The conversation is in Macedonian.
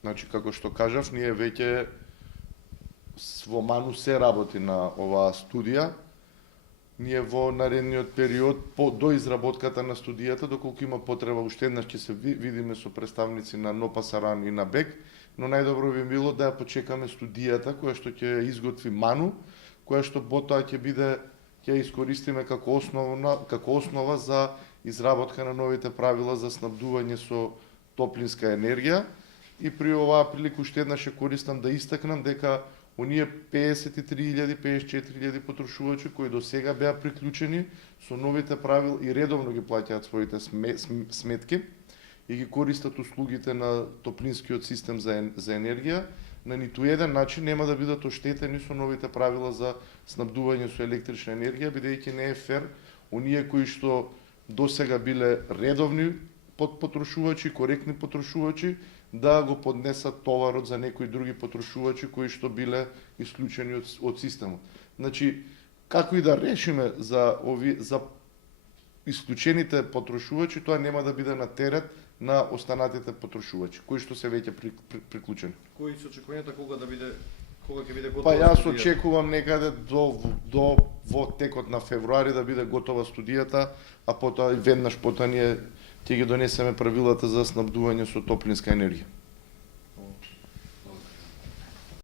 Значи, како што кажав, ние веќе во Ману се работи на оваа студија. Ние во наредниот период, до изработката на студијата, доколку има потреба, уште еднаш ќе се видиме со представници на НОПАСАРАН и на БЕК, но најдобро би било да ја почекаме студијата која што ќе изготви Ману, која што потоа ќе искористиме како основа за изработка на новите правила за снабдување со топлинска енергија. И при оваа прилика уште еднаш ќе користам да истакнам дека оние 53.000-54.000 потрошувачи кои до сега беа приклучени со новите правила и редовно ги плаќаат своите сметки и ги користат услугите на топлинскиот систем за енергија, на ниту еден начин нема да бидат оштетени со новите правила за снабдување со електрична енергија, бидејќи не е фер оние кои што досега биле редовни потрошувачи, коректни потрошувачи, да го поднесат товарот за некои други потрошувачи кои што биле исклучени од системот. Значи, како и да решиме за исклучените потрошувачи, тоа нема да биде на терет на останатите потрошувачи, кои што се веќе приклучени. Кои се очекувањата кога ќе биде готова? Па јас очекувам некаде во текот на февруари да биде готова студијата, а потоа веднаш потоа ние ќе ги донесеме правилата за снабдување со топлинска енергија.